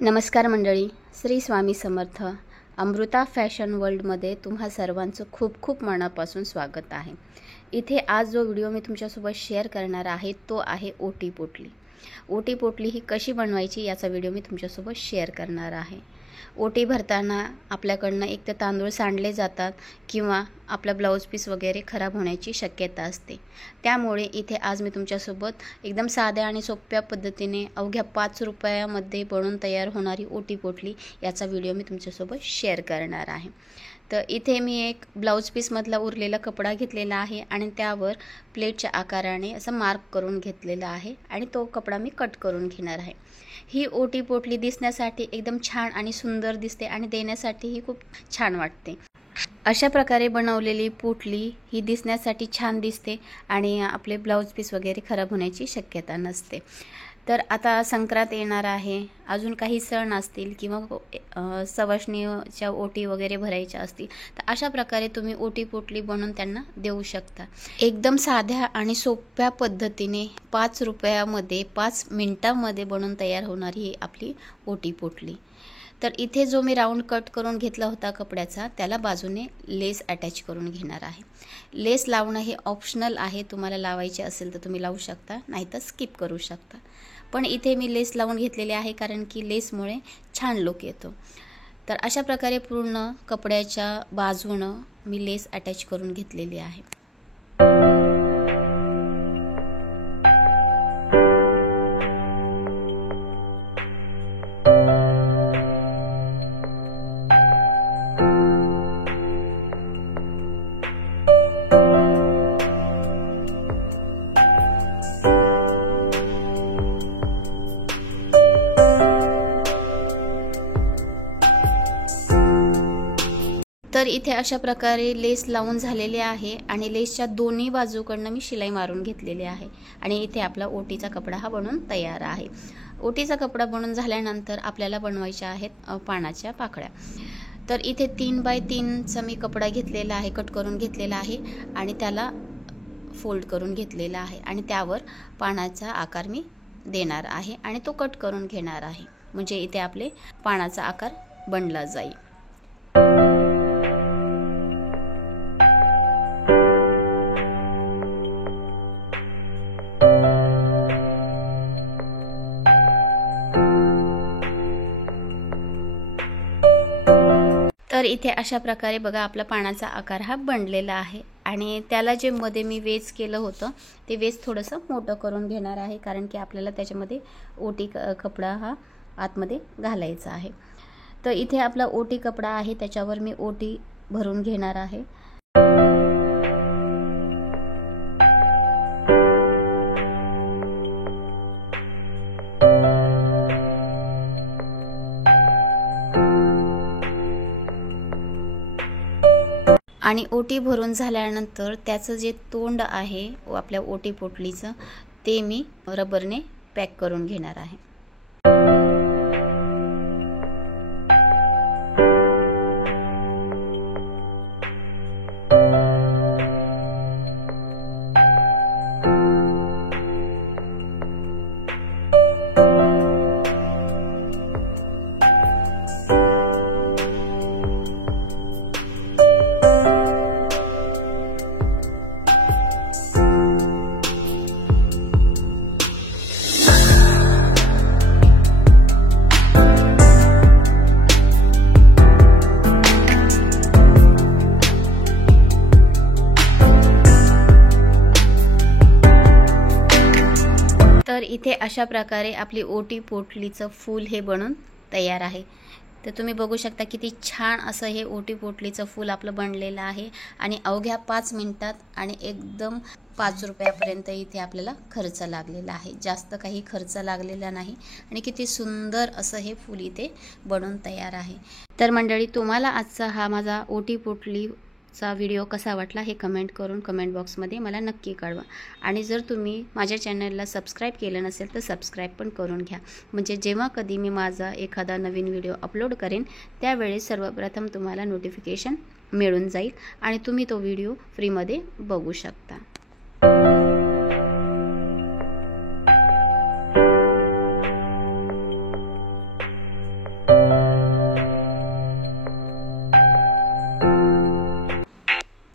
नमस्कार मंडळी, श्री स्वामी समर्थ. अमृता फॅशन वर्ल्डमध्ये तुम्हा सर्वांचं खूप खूप मनापासून स्वागत आहे. इथे आज जो व्हिडिओ मी तुमच्यासोबत शेअर करणार आहे तो आहे ओटी पोटली. ओटी पोटली ही कशी बनवायची याचा व्हिडिओ मी तुमच्यासोबत शेअर करणार आहे. ओटी भरताना आपल्याकडनं एक तर तांदूळ सांडले जातात किंवा आपला ब्लाऊज पीस वगैरे खराब होण्याची शक्यता असते. त्यामुळे इथे आज मी तुमच्यासोबत एकदम साध्या आणि सोप्या पद्धतीने अवघ्या 5 रुपयामध्ये बनवून तयार होणारी ओटी पोटली याचा व्हिडिओ मी तुमच्यासोबत शेअर करणार आहे. तर इथे मी एक ब्लाऊज पीसमधला उरलेला कपडा घेतलेला आहे आणि त्यावर प्लेटच्या आकाराने असं मार्क करून घेतलेला आहे आणि तो कपडा मी कट करून घेणार आहे. ही ओटी पोटली दिसण्यासाठी एकदम छान आणि सुंदर दिसते आणि देण्यासाठीही खूप छान वाटते. अशा प्रकारे बनवलेली पोटली ही दिसण्यासाठी छान दिसते आणि आपले ब्लाऊज पीस वगैरे खराब होण्याची शक्यता नसते. तर आता संक्रांत येणार आहे, अजून काही सण असतील किंवा सवाष्णीच्या ओटी वगैरे भरायच्या असतील तर अशा प्रकारे तुम्ही ओटी पोटली बनवून त्यांना देऊ शकता. एकदम साध्या आणि सोप्या पद्धतीने 5 रुपयामध्ये 5 मिनिटांमध्ये बनवून तयार होणारी ही आपली ओटी पोटली. तर इथे जो मी राऊंड कट करून घेतला होता कपड्याचा त्याला बाजूने लेस अटॅच करून घेणार आहे. लेस लावणं हे ऑप्शनल आहे, तुम्हाला लावायचे असेल तर तुम्ही लावू शकता, नाहीतर स्किप करू शकता. पण इथे मी लेस लावून घेतलेले आहे कारण की लेसमुळे छान लुक येतो. तर अशा प्रकारे पूर्ण कपड्याच्या बाजूनं मी लेस अटॅच करून घेतलेली आहे. तर इथे अशा प्रकारे लेस लावून झालेले आहे आणि लेसच्या दोन्ही बाजूकडनं मी शिलाई मारून घेतलेली आहे आणि इथे आपला ओटीचा कपडा हा बनून तयार आहे. ओटीचा कपडा बनून झाल्यानंतर आपल्याला बनवायच्या आहेत पानाच्या पाकळ्या. तर इथे 3 बाय 3चा मी कपडा घेतलेला आहे, कट करून घेतलेला आहे आणि त्याला फोल्ड करून घेतलेला आहे आणि त्यावर पानाचा आकार मी देणार आहे आणि तो कट करून घेणार आहे, म्हणजे इथे आपले पानाचा आकार बनला जाईल. तर इथे अशा प्रकारे बघा आपला पानाचा आकार हा बनलेला आहे आणि त्याला जे मध्ये मी वेच केलं होतं ते वेच थोडंसं मोठं करून घेणार आहे कारण की आपल्याला त्याच्यामध्ये ओटी कपडा हा आतमध्ये घालायचा आहे. तर इथे आपला ओटी कपडा आहे त्याच्यावर मी ओटी भरून घेणार आहे. आणि ओटी भरून झाल्यानंतर त्याचं जे तोंड आहे आपल्या ओटी पोटलीचं ते मी रबरने पॅक करून घेणार आहे. तर इथे अशा प्रकारे आपली ओटी पोटलीचं फूल हे बनून तयार आहे. तर तुम्ही बघू शकता किती छान असं हे ओटी पोटलीचं फूल आपलं बनलेलं आहे आणि अवघ्या 5 मिनिटात आणि एकदम 5 रुपयापर्यंत इथे आपल्याला खर्च लागलेला आहे. जास्त काही खर्च लागलेला नाही आणि किती सुंदर असं हे फूल इथे बनून तयार आहे. तर मंडळी, तुम्हाला आजचा हा माझा ओटी पोटलीचा व्हिडिओ कसा वाटला हे कमेंट करून कमेंट बॉक्समध्ये मला नक्की कळवा. आणि जर तुम्ही माझ्या चॅनलला सबस्क्राईब केलं नसेल तर सबस्क्राईब पण करून घ्या, म्हणजे जेव्हा कधी मी माझा एखादा नवीन व्हिडिओ अपलोड करेन त्यावेळेस सर्वप्रथम तुम्हाला नोटिफिकेशन मिळून जाईल आणि तुम्ही तो व्हिडिओ फ्रीमध्ये बघू शकता.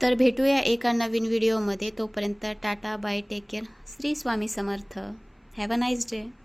तर भेटूया एका नवीन व्हिडिओमध्ये. तोपर्यंत tata bye, take care. Shri Swami Samarth. Have a nice day.